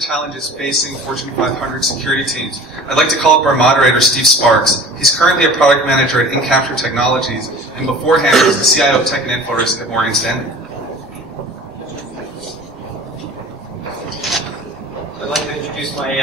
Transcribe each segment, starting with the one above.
challenges facing Fortune 500 security teams. I'd like to call up our moderator, Steve Sparks. He's currently a product manager at InCapture Technologies, and beforehand he was the CIO of Tech and Info Risk at Morgan Stanley. I'd like to introduce my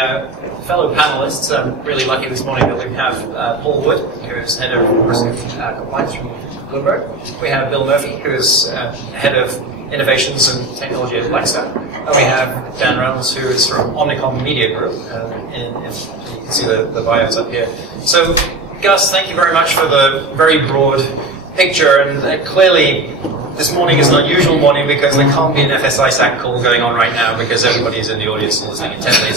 fellow panelists. I'm really lucky this morning that we have Paul Wood, who is head of risk compliance from Bloomberg. We have Bill Murphy, who is head of innovations and technology at Blackstone. And we have Dan Reynolds, who is from Omnicom Media Group. You can see the bios up here. So, Gus, thank you very much for the very broad picture. And clearly, this morning is an unusual morning because there can't be an FSI SAC call going on right now because everybody's in the audience listening intently.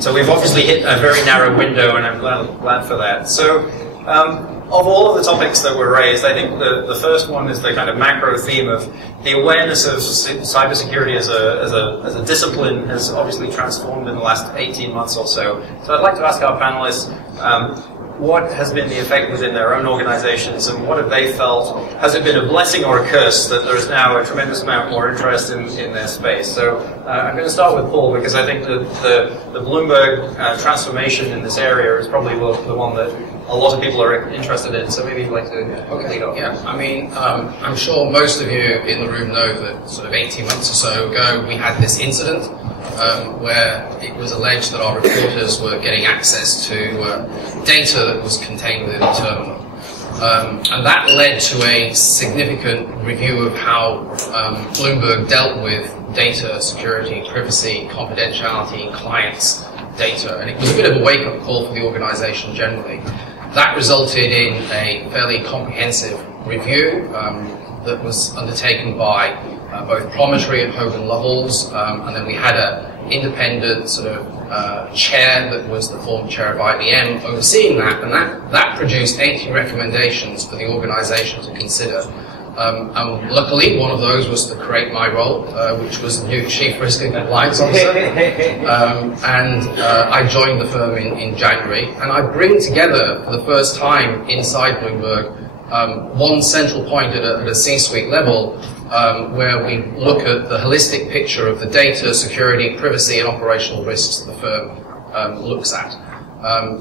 So we've obviously hit a very narrow window, and I'm glad for that. So, of all of the topics that were raised, I think the first one is the kind of macro theme of the awareness of cybersecurity as a discipline has obviously transformed in the last 18 months or so. So I'd like to ask our panelists what has been the effect within their own organizations, and what have they felt? Has it been a blessing or a curse that there is now a tremendous amount more interest in their space? So I'm going to start with Paul, because I think the Bloomberg transformation in this area is probably the one that a lot of people are interested in. So maybe you'd like to lead off. Yeah, I mean, I'm sure most of you in the room know that sort of 18 months or so ago we had this incident where it was alleged that our reporters were getting access to data that was contained within the terminal. And that led to a significant review of how Bloomberg dealt with data security, privacy, confidentiality, clients' data. And it was a bit of a wake-up call for the organization generally. That resulted in a fairly comprehensive review that was undertaken by both Promontory and Hogan Lovells, and then we had an independent sort of chair that was the former chair of IBM overseeing that, and that produced 80 recommendations for the organization to consider. And luckily, one of those was to create my role, which was new Chief Risk and Compliance Officer. And I joined the firm in January. And I bring together, for the first time inside Bloomberg, one central point at a C-suite level, where we look at the holistic picture of the data, security, privacy, and operational risks that the firm looks at.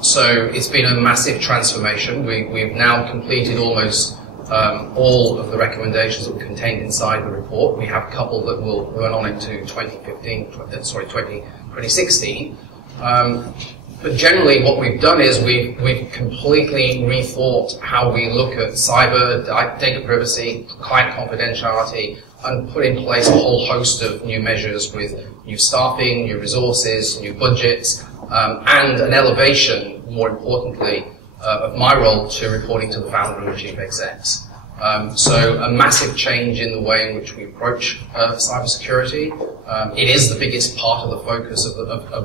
So it's been a massive transformation. We've now completed almost all of the recommendations that were contained inside the report. We have a couple that will run on into 2016. But generally what we've done is we've completely rethought how we look at cyber, data privacy, client confidentiality, and put in place a whole host of new measures with new staffing, new resources, new budgets, and an elevation, more importantly, of my role to reporting to the founder and the chief execs. So a massive change in the way in which we approach cybersecurity. It is the biggest part of the focus of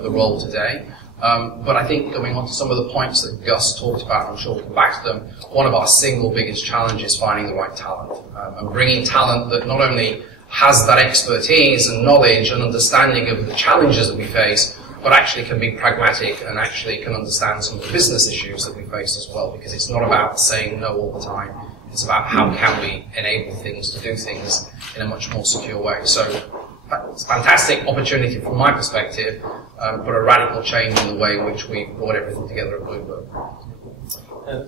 the role today. But I think going on to some of the points that Gus talked about, I'm sure we'll come back to them, one of our single biggest challenges is finding the right talent. And bringing talent that not only has that expertise and knowledge and understanding of the challenges that we face, but actually can be pragmatic and actually can understand some of the business issues that we face as well, because it's not about saying no all the time. It's about how can we enable things to do things in a much more secure way. So it's a fantastic opportunity from my perspective, but a radical change in the way in which we brought everything together at Bloomberg.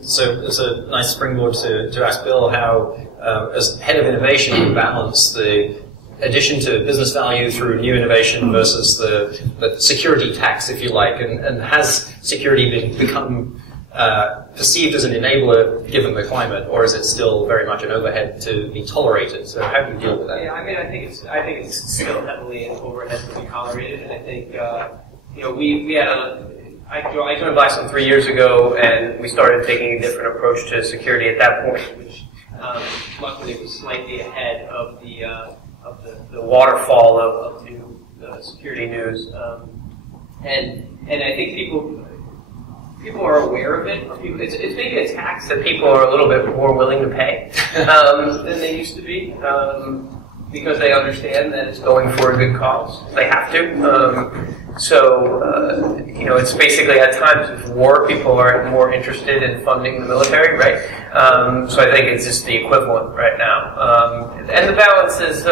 So it's a nice springboard to ask Bill how, as head of innovation, you balance the addition to business value through new innovation versus the security tax, if you like, and has security become perceived as an enabler given the climate, or is it still very much an overhead to be tolerated? So how do you deal with that? Yeah, I mean, I think it's still heavily an overhead to be tolerated, and I think we had I joined Blackstone 3 years ago, and we started taking a different approach to security at that point, which luckily was slightly ahead of the waterfall of new security news, and I think people are aware of it. It's maybe a tax that people are a little bit more willing to pay than they used to be, because they understand that it's going for a good cause. They have to. It's basically at times of war, people are more interested in funding the military, right? So I think it's just the equivalent right now. And the balance is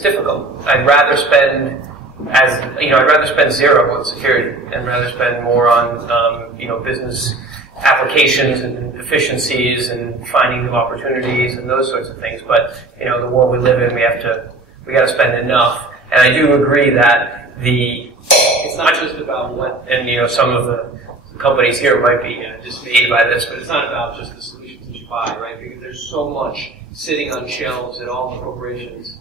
difficult. I'd rather spend as you know, I'd rather spend zero on security and rather spend more on business applications and efficiencies and finding new opportunities and those sorts of things. But the world we live in, we got to spend enough. And I do agree that it's not just about what, and some of the companies here might be dismayed by this, but it's not about just the solutions that you buy, right? Because there's so much sitting on shelves at all the corporations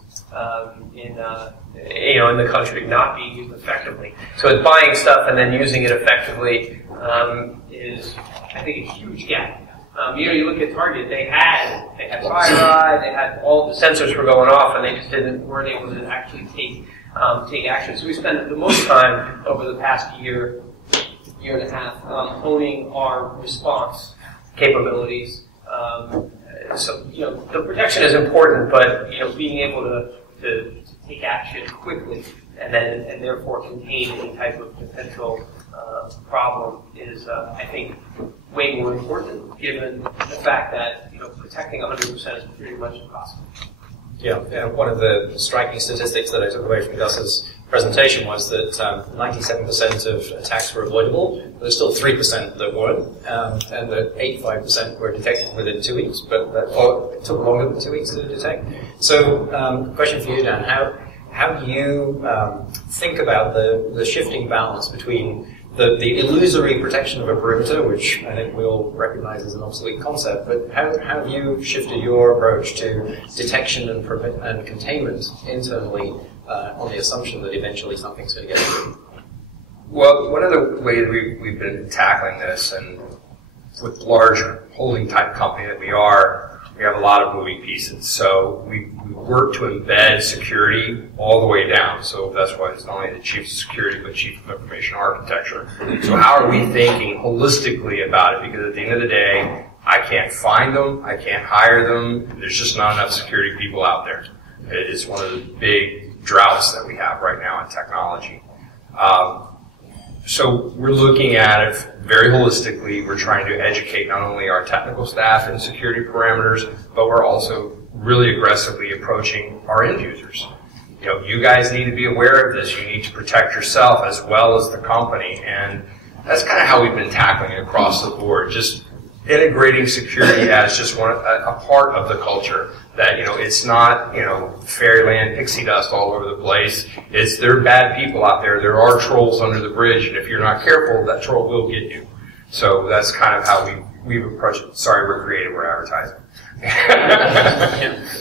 in the country not being used effectively. So it's buying stuff and then using it effectively is, I think, a huge gap. You look at Target; they had FireEye, they had all the sensors were going off, and they just weren't able to actually take action. So we spent the most time over the past year and a half honing our response capabilities. So the protection is important, but being able to take action quickly and therefore contain any type of potential problem is, I think, way more important, given the fact that protecting 100% is pretty much impossible. Yeah, one of the striking statistics that I took away from Gus's presentation was that 97% of attacks were avoidable. There's still 3% that weren't, and that 85% were detected within 2 weeks, but it took longer than 2 weeks to detect. So, question for you, Dan: how do you think about the shifting balance between the illusory protection of a perimeter, which I think we all recognize as an obsolete concept, but how have you shifted your approach to detection and containment internally on the assumption that eventually something's going to get through? Well, one of the ways we've been tackling this, and with large holding type company that we have a lot of moving pieces. So we work to embed security all the way down. So that's why it's not only the chief of security, but chief of information architecture. So how are we thinking holistically about it? Because at the end of the day, I can't find them, I can't hire them. There's just not enough security people out there. It's one of the big droughts that we have right now in technology. So we're looking at it very holistically. We're trying to educate not only our technical staff in security parameters, but we're also really aggressively approaching our end users. You guys need to be aware of this. You need to protect yourself as well as the company. And that's kind of how we've been tackling it across the board. Just integrating security as just a part of the culture. That, it's not, fairyland pixie dust all over the place. There are bad people out there. There are trolls under the bridge, and if you're not careful, that troll will get you. So that's kind of how we've approached it. Sorry, we're creative, we're advertising.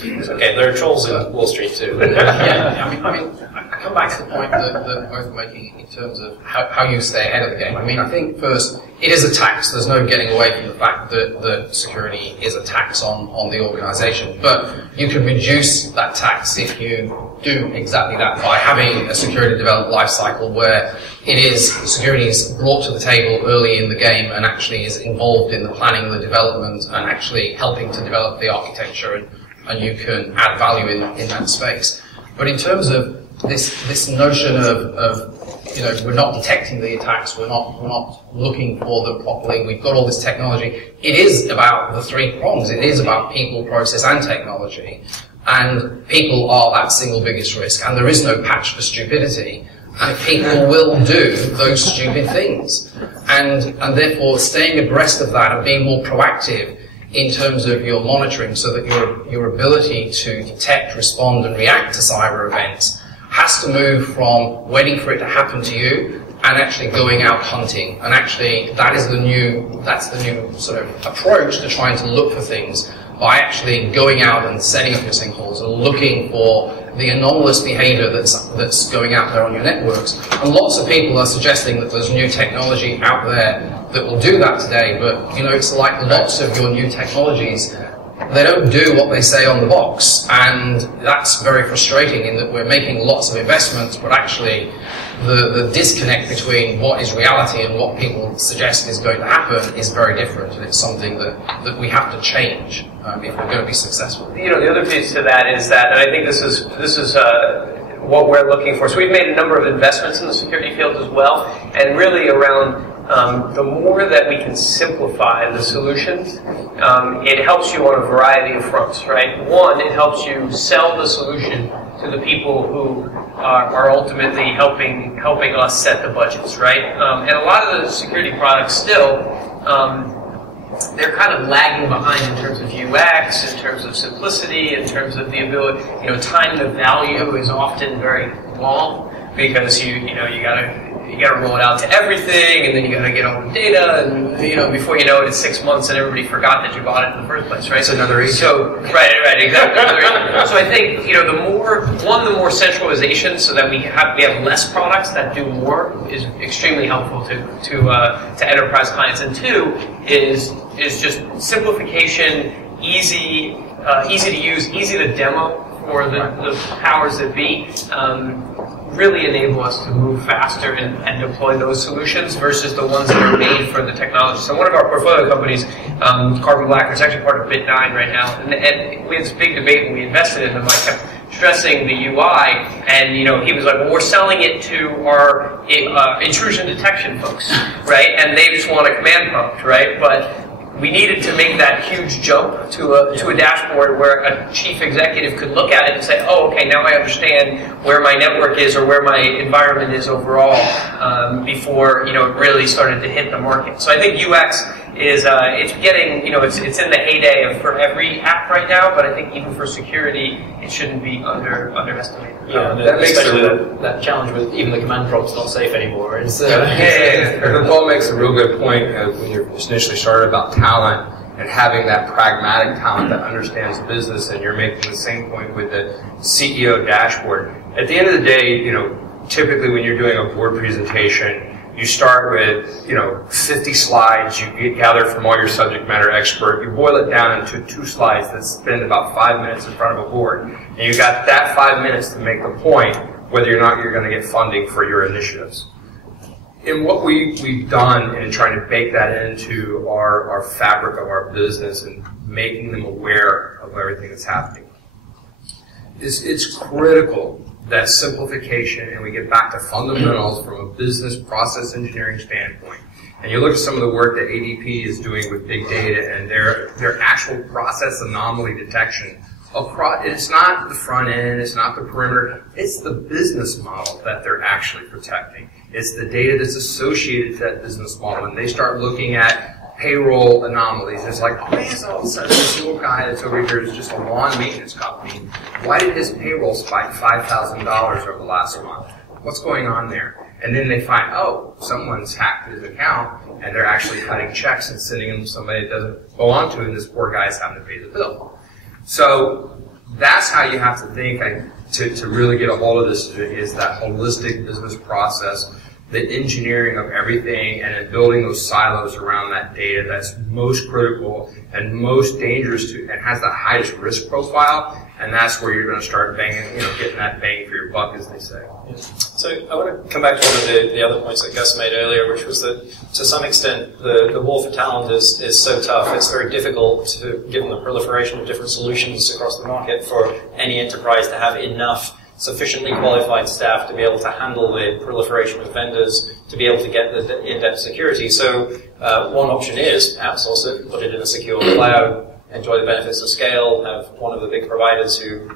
It's okay, there are trolls in Wall Street too. I come back to the point that both are making in terms of how you stay ahead of the game. I think first, it is a tax. There's no getting away from the fact that security is a tax on the organization. But you can reduce that tax if you do exactly that by having a security development lifecycle where security is brought to the table early in the game and actually is involved in the planning, the development, and actually helping to develop the architecture, and you can add value in that space. But in terms of this notion of we're not detecting the attacks, we're not looking for them properly, we've got all this technology. It is about the three prongs. It is about people, process, and technology. And people are that single biggest risk, and there is no patch for stupidity. And people will do those stupid things. And therefore staying abreast of that and being more proactive in terms of your monitoring so that your ability to detect, respond, and react to cyber events has to move from waiting for it to happen to you and actually going out hunting. And actually that's the new sort of approach to trying to look for things, by actually going out and setting up your sinkholes and looking for the anomalous behavior that's going out there on your networks. And lots of people are suggesting that there's new technology out there that will do that today, but it's like lots of your new technologies, they don't do what they say on the box, and that's very frustrating in that we're making lots of investments, but actually the disconnect between what is reality and what people suggest is going to happen is very different, and it's something that we have to change if we're going to be successful. The other piece to that is that, and I think this is what we're looking for. So we've made a number of investments in the security field as well, and really around the more that we can simplify the solutions, it helps you on a variety of fronts, right? One, it helps you sell the solution to the people who are ultimately helping us set the budgets, right? And a lot of the security products still, they're kind of lagging behind in terms of UX, in terms of simplicity, in terms of the ability, time to value is often very long because you gotta roll it out to everything, and then you gotta get all the data, and before you know it, it's 6 months, and everybody forgot that you bought it in the first place, right? It's another age. So right, exactly. So I think the more centralization, so that we have less products that do more, is extremely helpful to enterprise clients. And two is just simplification, easy to use, easy to demo for the powers that be. Really enable us to move faster and deploy those solutions versus the ones that are made for the technology. So one of our portfolio companies, Carbon Black, is actually part of Bit9 right now, and we had this big debate when we invested in them. I kept stressing the UI, and he was like, "Well, we're selling it to our intrusion detection folks, right? And they just want a command prompt, right?" But we needed to make that huge jump to a dashboard where a chief executive could look at it and say, "Oh, okay, now I understand where my network is or where my environment is overall," before it really started to hit the market. So I think UX is it's getting it's in the heyday for every app right now, but I think even for security, it shouldn't be underestimated. Yeah, that makes that challenge with even the command prompt's not safe anymore. It's, Paul makes a real good point when you initially started about talent and having that pragmatic talent that understands business, and you're making the same point with the CEO dashboard. At the end of the day, typically when you're doing a board presentation, you start with, 50 slides you gather from all your subject matter expert. You boil it down into 2 slides that spend about 5 minutes in front of a board. And you got that 5 minutes to make the point whether or not you're going to get funding for your initiatives. And what we've done in trying to bake that into our fabric of our business and making them aware of everything that's happening is it's critical that simplification, and we get back to fundamentals from a business process engineering standpoint. And you look at some of the work that ADP is doing with big data and their actual process anomaly detection. It's not the front end, it's not the perimeter, it's the business model that they're actually protecting. It's the data that's associated to that business model. And they start looking at payroll anomalies. It's like, oh man, all of a sudden this little guy that's over here is just a lawn maintenance company. Why did his payroll spike $5,000 over the last month? What's going on there? And then they find, oh, someone's hacked his account, and they're actually cutting checks and sending them to somebody it doesn't belong to, and this poor guy's having to pay the bill. So that's how you have to think to really get a hold of this, is that holistic business process, the engineering of everything, and then building those silos around that data that's most critical and most dangerous to, and has the highest risk profile, and that's where you're going to start getting that bang for your buck, as they say. Yeah. So I want to come back to one of the other points that Gus made earlier, which was that to some extent the war for talent is so tough, it's very difficult given the proliferation of different solutions across the market, for any enterprise to have enough sufficiently qualified staff to be able to handle the proliferation of vendors, to be able to get the in-depth security. So one option is outsource it, put it in a secure cloud, enjoy the benefits of scale, have one of the big providers who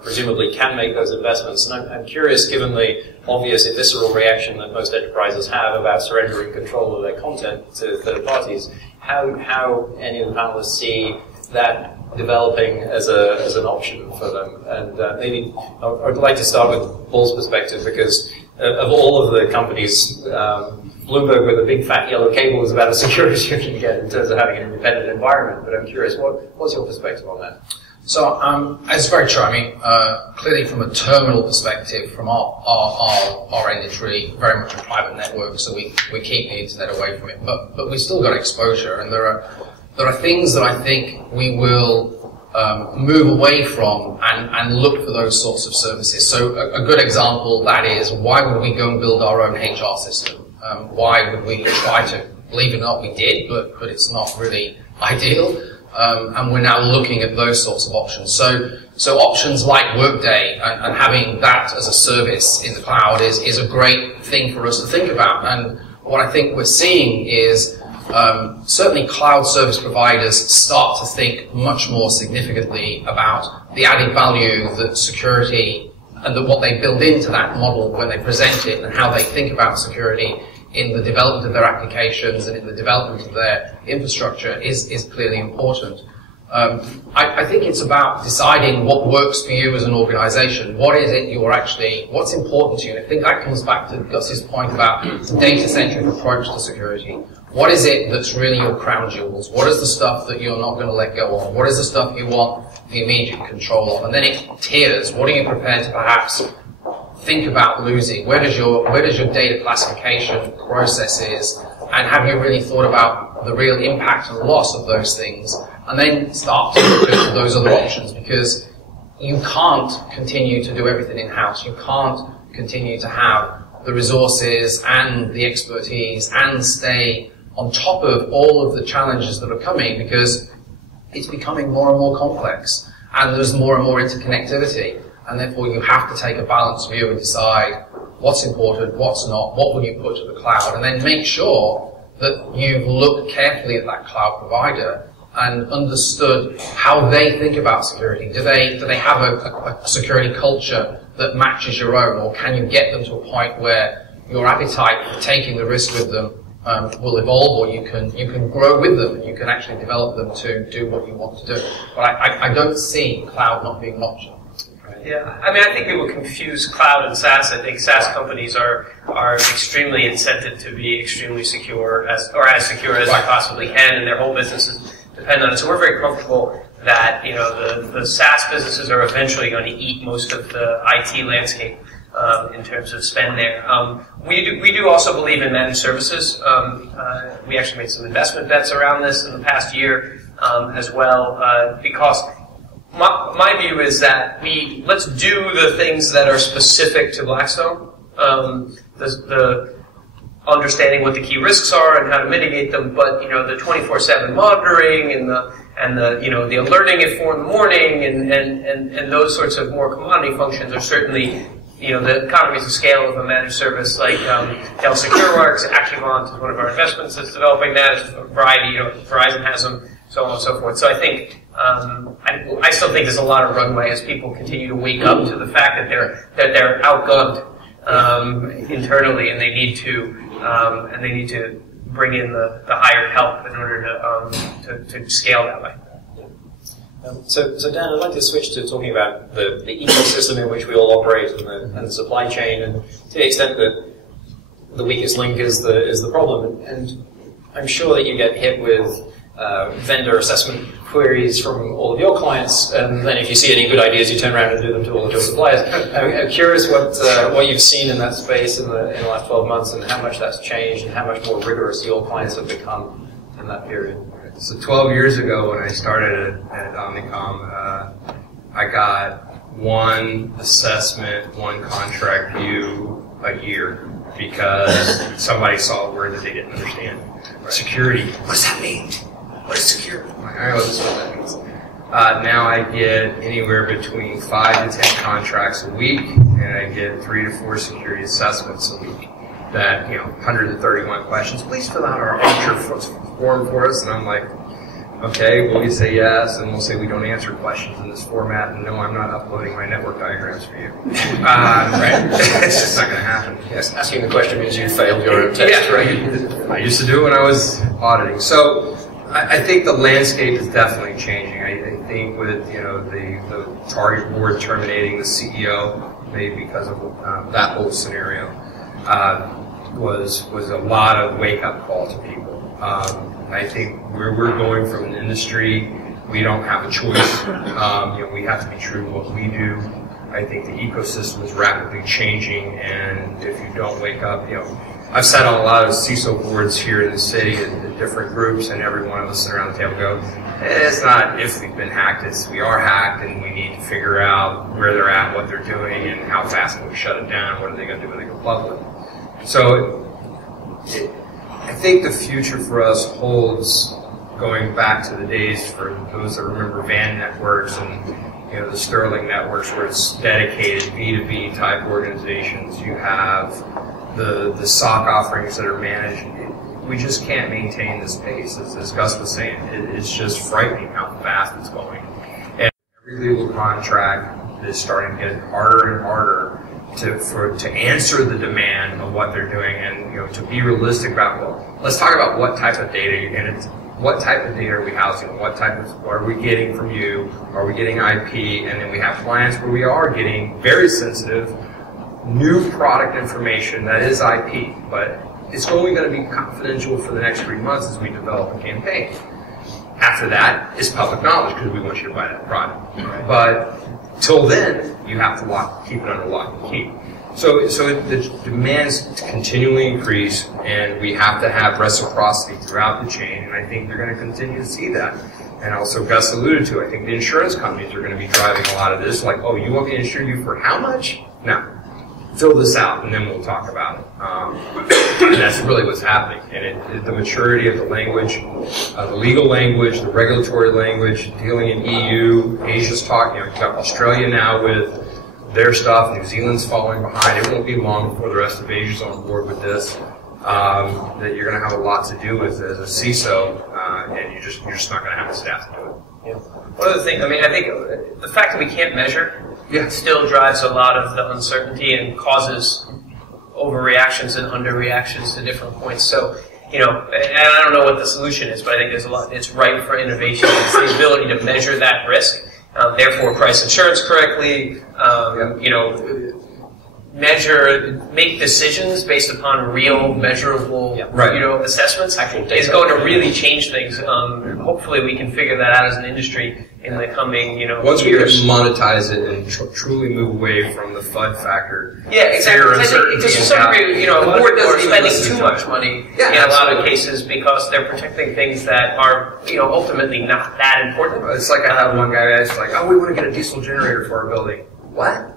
presumably can make those investments. And I'm curious, given the obvious visceral reaction that most enterprises have about surrendering control of their content to third parties, how any of the panelists see that developing as an option for them. And maybe I'd like to start with Paul's perspective, because of all of the companies, Bloomberg with a big fat yellow cable is about as secure as you can get in terms of having an independent environment. But I'm curious, what's your perspective on that? So it's very true. I mean, clearly from a terminal perspective, from our industry, very much a private network, so we keep the internet away from it. But we've still got exposure, and there are things that I think we will move away from and look for those sorts of services. So a good example of that is, why would we go and build our own HR system? Why would we try to? Believe it or not, we did, but it's not really ideal. And we're now looking at those sorts of options. So options like Workday and having that as a service in the cloud is a great thing for us to think about. And what I think we're seeing is certainly cloud service providers start to think much more significantly about the added value that security and what they build into that model when they present it and how they think about security in the development of their applications and in the development of their infrastructure is clearly important. I think it's about deciding what works for you as an organization. What is it you're actually, what's important to you? And I think that comes back to Gus's point about the data-centric approach to security. What is it that's really your crown jewels? What is the stuff that you're not going to let go of? What is the stuff you want the immediate control of? And then it tiers. What are you prepared to perhaps think about losing? Where does your data classification process is? And have you really thought about the real impact and loss of those things? And then start to look at those other options, because you can't continue to do everything in-house. You can't continue to have the resources and the expertise and stay on top of all of the challenges that are coming, because it's becoming more and more complex and there's more and more interconnectivity, and therefore you have to take a balanced view and decide what's important, what's not, what will you put to the cloud, and then make sure that you've looked carefully at that cloud provider and understood how they think about security. Do they have a security culture that matches your own, or can you get them to a point where your appetite for taking the risk with them will evolve, or you can grow with them and you can actually develop them to do what you want to do. But I don't see cloud not being an option. Yeah, I mean, I think people confuse cloud and SaaS. I think SaaS companies are extremely incented to be extremely secure, as secure as they possibly can, and their whole businesses depend on it. So we're very comfortable that, you know, the SaaS businesses are eventually going to eat most of the IT landscape in terms of spend there. We do also believe in managed services. We actually made some investment bets around this in the past year as well, because my view is that let's do the things that are specific to Blackstone. The understanding what the key risks are and how to mitigate them, but you know, the 24/7 monitoring and the you know, the alerting at 4 in the morning and those sorts of more commodity functions are certainly, you know, the economies of scale of a managed service like Dell SecureWorks. Accuvant is one of our investments that's developing that. It's a variety, you know, Verizon has them, so on and so forth. So I think I still think there's a lot of runway as people continue to wake up to the fact that they're outgunned internally, and they need to bring in the hired help in order to scale that way. So Dan, I'd like to switch to talking about the ecosystem in which we all operate and the supply chain, and to the extent that the weakest link is the problem. And I'm sure that you get hit with vendor assessment queries from all of your clients, and then if you see any good ideas, you turn around and do them to all of your suppliers. I'm curious what you've seen in that space in the last 12 months, and how much that's changed, and how much more rigorous your clients have become in that period. So 12 years ago when I started at Omnicom, I got one assessment, one contract view a year because somebody saw a word that they didn't understand. Security. What does that mean? What is security? I know this is what that means. Now I get anywhere between 5 to 10 contracts a week, and I get 3 to 4 security assessments a week. That, you know, 131 questions. Please fill out our answer form for us. And I'm like, okay, well, you say yes, and we'll say we don't answer questions in this format, and no, I'm not uploading my network diagrams for you. Right? It's just not going to happen. Yes, asking the question means you failed your test, yeah, right? I used to do it when I was auditing. So I think the landscape is definitely changing. I think with, you know, the target board terminating the CEO, maybe because of that whole scenario, was a lot of wake-up call to people. I think where we're going from an industry, we don't have a choice. You know, we have to be true to what we do. I think the ecosystem is rapidly changing, and if you don't wake up, you know, I've sat on a lot of CISO boards here in the city at different groups, and every one of us sit around the table and go, it's not if we've been hacked, it's we are hacked, and we need to figure out where they're at, what they're doing, and how fast can we shut it down, what are they going to do when they go public. So I think the future for us holds, going back to the days for those that remember VAN networks and, you know, the Sterling networks, where it's dedicated B2B type organizations. You have the SOC offerings that are managed. we just can't maintain this pace. As Gus was saying, it's just frightening how fast it's going. And every legal contract is starting to get harder and harder to answer the demand of what they're doing, and to be realistic about, well, let's talk about what type of data and what type of data are we housing, what are we getting from you, are we getting IP, and then we have clients where we are getting very sensitive new product information that is IP, but it's only going to be confidential for the next 3 months as we develop a campaign. After that, it's public knowledge because we want you to buy that product. Right. But till then, you have to keep it under lock and key. So the demands continually increase, and we have to have reciprocity throughout the chain, and I think you're going to continue to see that. And also, Gus alluded to, I think the insurance companies are going to be driving a lot of this, like, oh, you want me to insure you for how much? No. Fill this out, and then we'll talk about it. And that's really what's happening. And the maturity of the language, the legal language, the regulatory language, dealing in EU, Asia's talking, you've got Australia now with their stuff, New Zealand's falling behind. It won't be long before the rest of Asia's on board with this. That you're going to have a lot to do with as a CISO, and you're just not going to have the staff to do it. Yeah. One other thing, I think the fact that we can't measure still drives a lot of the uncertainty and causes overreactions and underreactions to different points. So, and I don't know what the solution is, but I think there's a lot. It's ripe for innovation. It's the ability to measure that risk, therefore price insurance correctly. Make decisions based upon real, measurable, assessments is going to really change things. Hopefully, we can figure that out as an industry in the coming, once years. we can monetize it and truly move away from the FUD factor. Yeah, exactly. To some degree, the board doesn't spending too much money in a lot of cases because they're protecting things that are, ultimately not that important. It's like I had one guy ask, like, oh, we want to get a diesel generator for our building. What?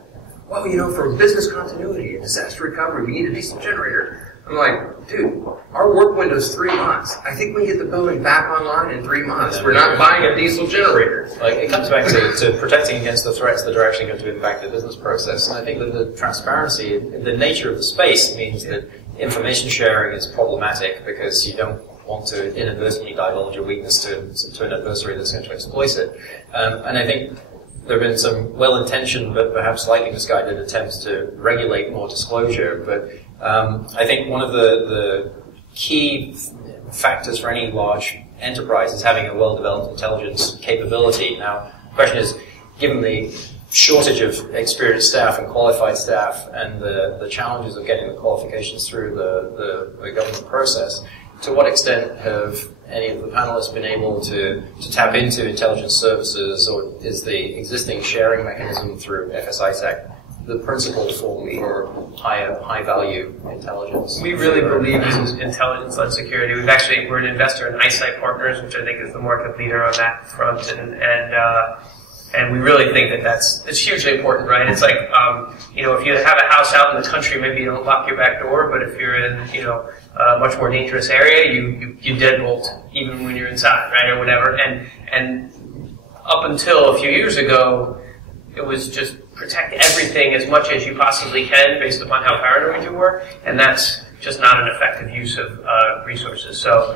Well, for business continuity and disaster recovery, we need a diesel generator. I'm like, dude, our work window is 3 months. I think we can get the building back online in 3 months. We're not buying a diesel generator. Like, it comes back to protecting against the threats that are actually going to impact the business process. And I think that the transparency, the nature of the space means that information sharing is problematic because you don't want to inadvertently divulge a weakness to an adversary that's going to exploit it. And I think there have been some well-intentioned but perhaps slightly misguided attempts to regulate more disclosure. But I think one of the key factors for any large enterprise is having a well-developed intelligence capability. Now, the question is, given the shortage of experienced staff and qualified staff and the challenges of getting the qualifications through the government process, to what extent have any of the panelists been able to tap into intelligence services, or is the existing sharing mechanism through FS-ISAC the principal for high-value intelligence? We really believe in intelligence-led security. We're an investor in Eyesight Partners, which I think is the market leader on that front, and we really think that it's hugely important, right? It's like, if you have a house out in the country, maybe you don't lock your back door, but if you're in, a much more dangerous area, you deadbolt even when you're inside, right, or whatever. And up until a few years ago, it was just protect everything as much as you possibly can based upon how paranoid you were, and that's just not an effective use of resources. So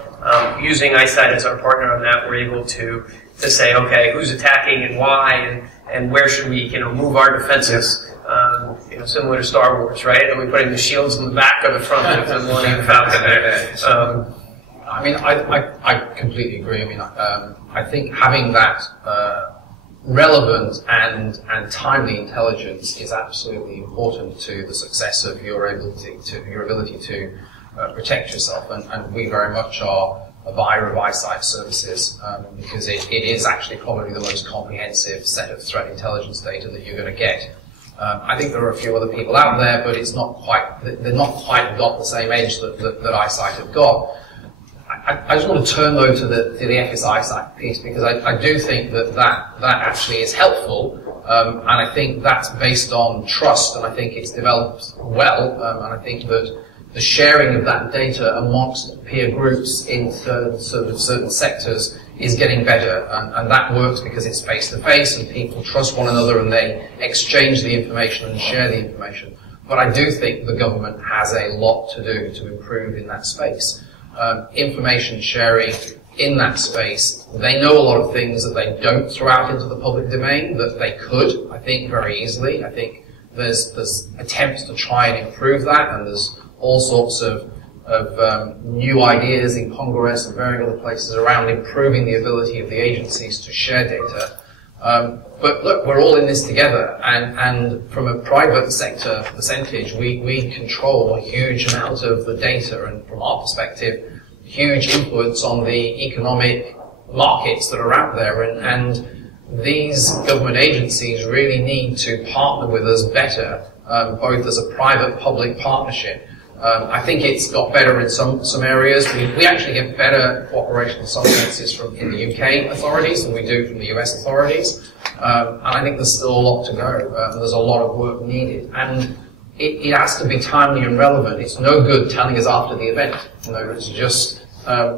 using Eyesight as our partner on that, we're able to say, okay, who's attacking and why, and where should we, move our defenses, similar to Star Wars, right? Are we putting the shields in the back or the front of the Millennium Falcon there? I completely agree. I think having that relevant and timely intelligence is absolutely important to the success of your ability to protect yourself, and we very much are a buyer of Eyesight services because it is actually probably the most comprehensive set of threat intelligence data that you're going to get. I think there are a few other people out there, but they're not quite got the same edge that Eyesight have got. I just want to turn though to the FS-ISAC piece, because I do think that actually is helpful, and I think that's based on trust, and I think it's developed well, and I think that the sharing of that data amongst peer groups in certain sectors is getting better, and that works because it's face-to-face and people trust one another and they exchange the information and share the information. But I do think the government has a lot to do to improve in that space. information sharing in that space. They know a lot of things that they don't throw out into the public domain that they could, I think, very easily. I think there's attempts to try and improve that, and there's all sorts of new ideas in Congress and various other places around improving the ability of the agencies to share data. But look, we're all in this together, and from a private sector percentage, we control a huge amount of the data, and from our perspective, huge influence on the economic markets that are out there, and these government agencies really need to partner with us better, both as a private-public partnership. I think it's got better in some areas. We actually get better cooperation in some senses in the UK authorities than we do from the US authorities. And I think there's still a lot to go. There's a lot of work needed. And it has to be timely and relevant. It's no good telling us after the event. It's just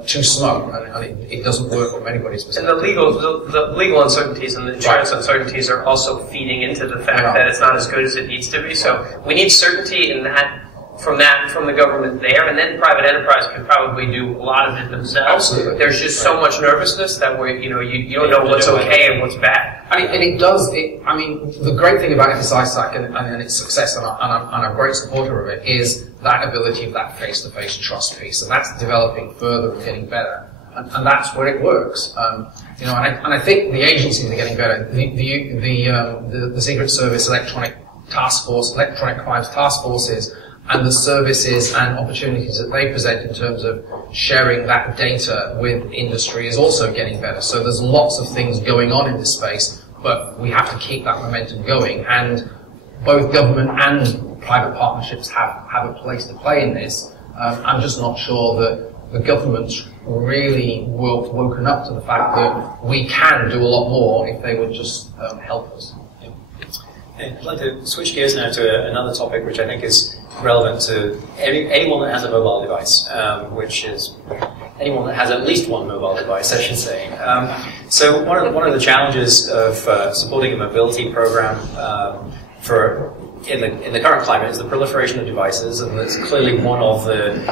too smug, and it doesn't work from anybody's perspective. And the legal uncertainties and the insurance uncertainties are also feeding into the fact that it's not as good as it needs to be. So we need certainty in that from the government there, and then private enterprise can probably do a lot of it themselves. Absolutely. There's just so much nervousness that you don't know what's okay and what's bad. And it does. The great thing about FSISAC and its success, and I'm a great supporter of it, is that ability of that face-to-face trust piece, and that's developing further and getting better. And that's where it works. And I think the agencies are getting better. The Secret Service Electronic Crimes Task Forces, and the services and opportunities that they present in terms of sharing that data with industry is also getting better. So there's lots of things going on in this space, but we have to keep that momentum going. And both government and private partnerships have a place to play in this. I'm just not sure that the government's really woken up to the fact that we can do a lot more if they would just help us. I'd like to switch gears now to another topic which I think is relevant to anyone that has a mobile device, which is anyone that has at least one mobile device, I should say. So one of the challenges of supporting a mobility program in the current climate is the proliferation of devices, and that's clearly one of the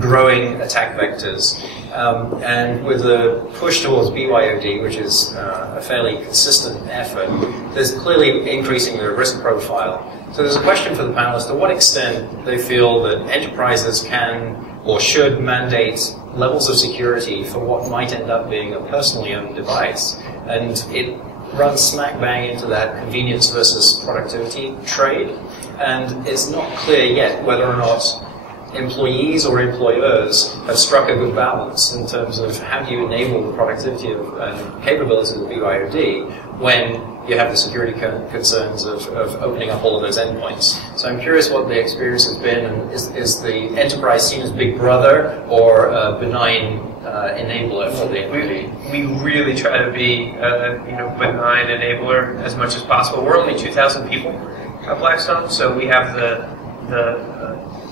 growing attack vectors. And with the push towards BYOD, which is a fairly consistent effort, there's clearly increasing the risk profile. So there's a question for the panelists: to what extent they feel that enterprises can or should mandate levels of security for what might end up being a personally owned device, and it runs smack bang into that convenience versus productivity trade, and it's not clear yet whether or not employees or employers have struck a good balance in terms of how do you enable the productivity and capabilities of BYOD when you have the security concerns of opening up all of those endpoints. So I'm curious what the experience has been, and is the enterprise seen as big brother or a benign enabler for the employee? We really try to be benign enabler as much as possible. We're only 2,000 people at Blackstone, so we have the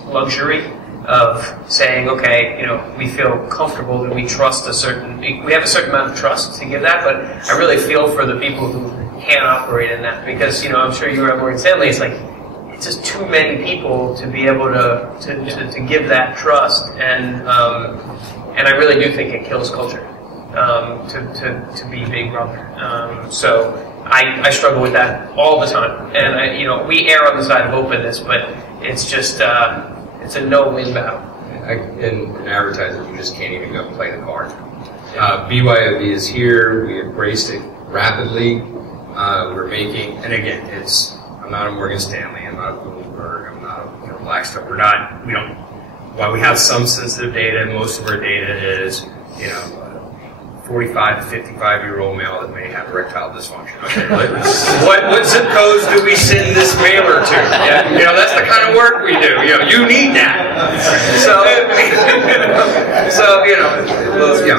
luxury of saying, okay, we feel comfortable that we trust we have a certain amount of trust to give that, but I really feel for the people who can't operate in that, because, I'm sure you were at Morgan Stanley, it's just too many people to be able to give that trust, and I really do think it kills culture, to be Big Brother. So I struggle with that all the time, and we err on the side of openness, but it's just it's a no-win battle. In advertising, you just can't even go play the card. BYOD is here. We embraced it rapidly. We're making, and again, I'm not a Morgan Stanley, I'm not a Bloomberg, I'm not a Blackstone. While we have some sensitive data, most of our data is, 45 to 55-year-old male that may have erectile dysfunction. Okay, what zip codes do we send this mailer to? Yeah, that's the kind of work we do. You need that.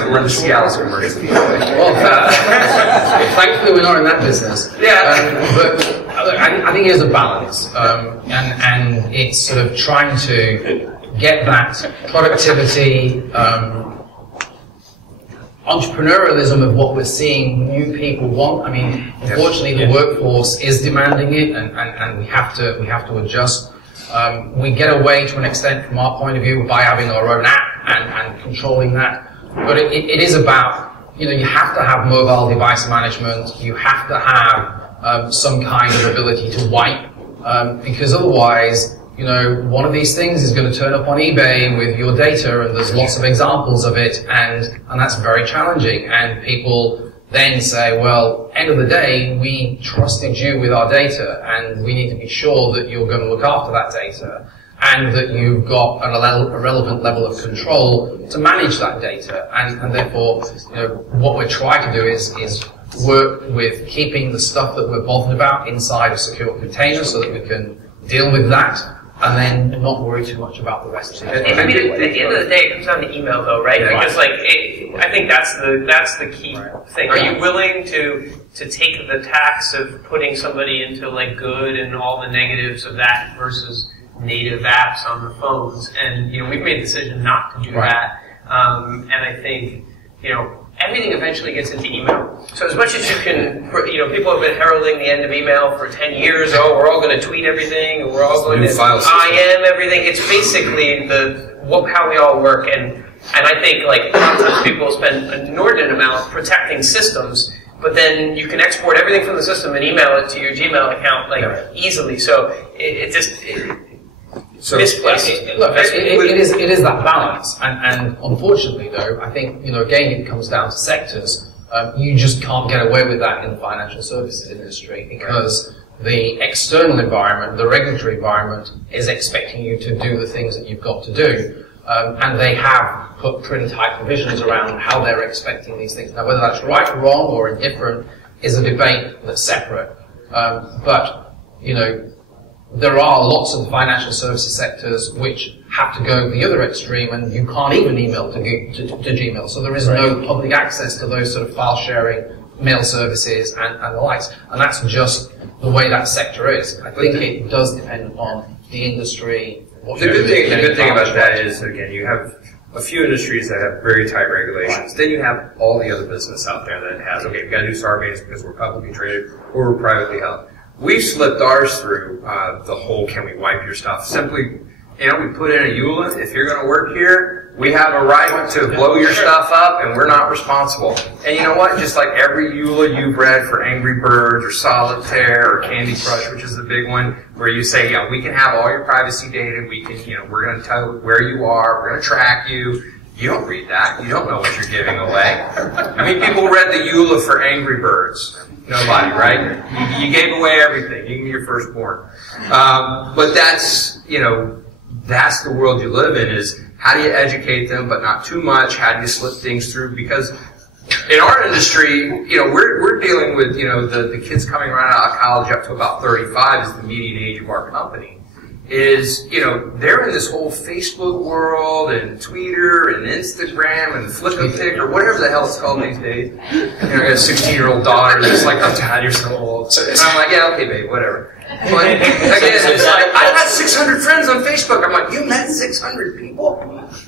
We're the Cialis commercial. Well, thankfully we're not in that business. Yeah. But I think there's a balance, and it's sort of trying to get that productivity, entrepreneurialism of what we're seeing new people want. Unfortunately, the workforce is demanding it, and we have to adjust. We get away to an extent from our point of view by having our own app and controlling that. But it is about, you have to have mobile device management, you have to have some kind of ability to wipe, because otherwise, one of these things is going to turn up on eBay with your data, and there's lots of examples of it, and that's very challenging. And people then say, well, end of the day, we trusted you with our data, and we need to be sure that you're going to look after that data, and that you've got a relevant level of control to manage that data. And therefore, what we're trying to do is work with keeping the stuff that we're bothered about inside a secure container so that we can deal with that, and then not worry too much about the rest of it. I mean, at the end of the day, it comes down to email, though, right? Yeah, because, I think that's the key thing. Are you willing to take the tax of putting somebody into, good and all the negatives of that versus native apps on the phones? And, we've made the decision not to do that. And I think, everything eventually gets into email. So as much as you can, people have been heralding the end of email for 10 years. Oh, we're all going to tweet everything, and we're all going to IM everything. It's basically how we all work. And I think, a lot of times people spend an inordinate amount protecting systems, but then you can export everything from the system and email it to your Gmail account, easily. So it just... misplaced. It is that balance, and unfortunately, though, I think again it comes down to sectors. You just can't get away with that in the financial services industry because the external environment, the regulatory environment, is expecting you to do the things that you've got to do, and they have put pretty tight provisions around how they're expecting these things. Now, whether that's right, wrong, or indifferent is a debate that's separate. But there are lots of financial services sectors which have to go the other extreme, and you can't even email to Gmail. So there is no public access to those sort of file sharing, mail services, and the likes. And that's just the way that sector is. I think it does depend upon the industry. The good thing about that is, again, you have a few industries that have very tight regulations. Then you have all the other business out there that has, okay, we've got to do Sarbanes because we're publicly traded or we're privately held. We've slipped ours through the whole can we wipe your stuff. Simply, we put in a EULA. If you're going to work here, we have a right to blow your stuff up, and we're not responsible. And you know what? Just like every EULA you've read for Angry Birds or Solitaire or Candy Crush, which is the big one, where you say, we can have all your privacy data. We can, we're going to tell you where you are. We're going to track you. You don't read that. You don't know what you're giving away. I mean, people read the EULA for Angry Birds. Nobody, right? You gave away everything, even your firstborn. But that's, that's the world you live in, is how do you educate them, but not too much? How do you slip things through? Because in our industry, we're dealing with, the kids coming right out of college up to about 35 is the median age of our company. Is, they're in this whole Facebook world and Twitter and Instagram and Flickr or whatever the hell it's called these days. I got a 16-year-old daughter that's like, oh, Dad, you're so old. And I'm like, yeah, okay, babe, whatever. But again, it's like, I've got 600 friends on Facebook. I'm like, you met 600 people?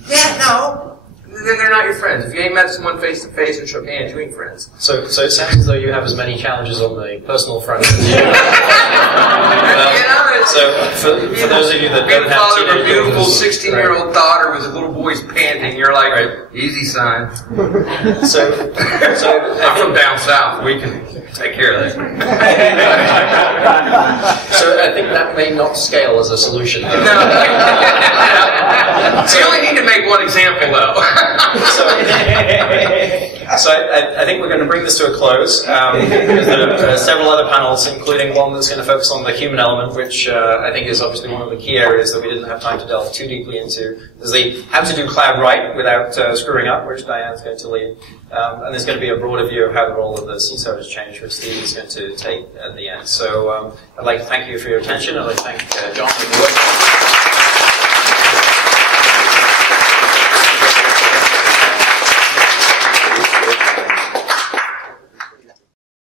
Yeah, no. Then they're not your friends. If you ain't met someone face to face and shook hands, you ain't friends. So it sounds as though you have as many challenges on the personal front as you do. So for those of you that don't have teenagers, a beautiful 16-year-old daughter with a little boy's panting, you're like, easy, son. So I'm from down south. We can take care of that. So I think that may not scale as a solution. No. So you only need to make one example, though. So I think we're going to bring this to a close, because there are several other panels, including one that's going to focus on the human element, which I think is obviously one of the key areas that we didn't have time to delve too deeply into. There's the how to do cloud right without screwing up, which Diane's going to lead. And there's going to be a broader view of how the role of the CISO has changed, which Steve is going to take at the end. So I'd like to thank you for your attention. I'd like to thank John for the work.